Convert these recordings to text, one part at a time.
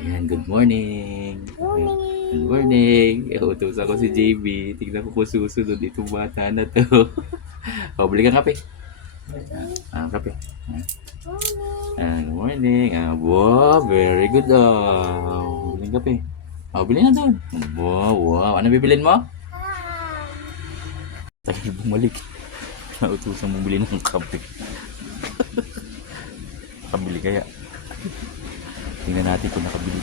Ayan, good morning. Good morning. Utusan ko si JB. Tignan ko kung susunod itong bata na to. O, bili kang kape. Kape. Good morning. Wow, very good. Bili kape. Bili na doon. Wow. Ano bibilin mo? Tagal bumalik. Nautusan mo bili ng kape. Kabili kaya. Tingnan natin kung nakabili.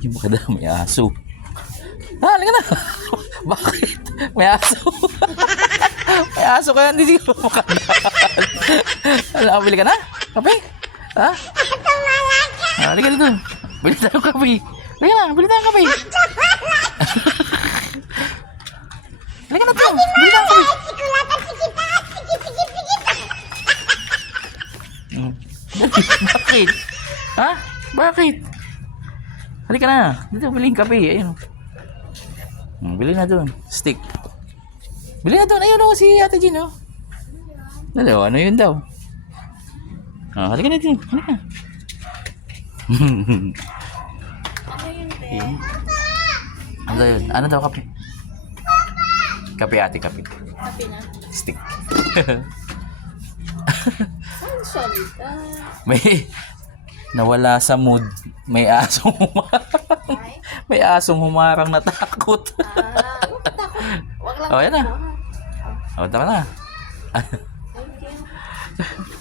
Yung makada, may aso. Halika na. Bakit? May aso. May aso kaya hindi siguro makadaan. Bili ka na? Kape? Halika dito. Bili tayo kape. Halika na, bili tayo kape. Halika na to. Bili tayo kape. Bakit? Bakit? Halika na. Dito, bilhin kape. Ayun. Bili na doon. Stick. Bili na doon. Ayun o, si Ate Jean o. Ano yun daw? Halika na doon. Halika. Ano yun? Ano daw kape? Kape ate, kape. Kape na? Stick. Saan siya dito? May nawala sa mood. May asong humarang. May asong humarang natakot. Huwag takot. Huwag lang. Yan na. Tara na. Thank you.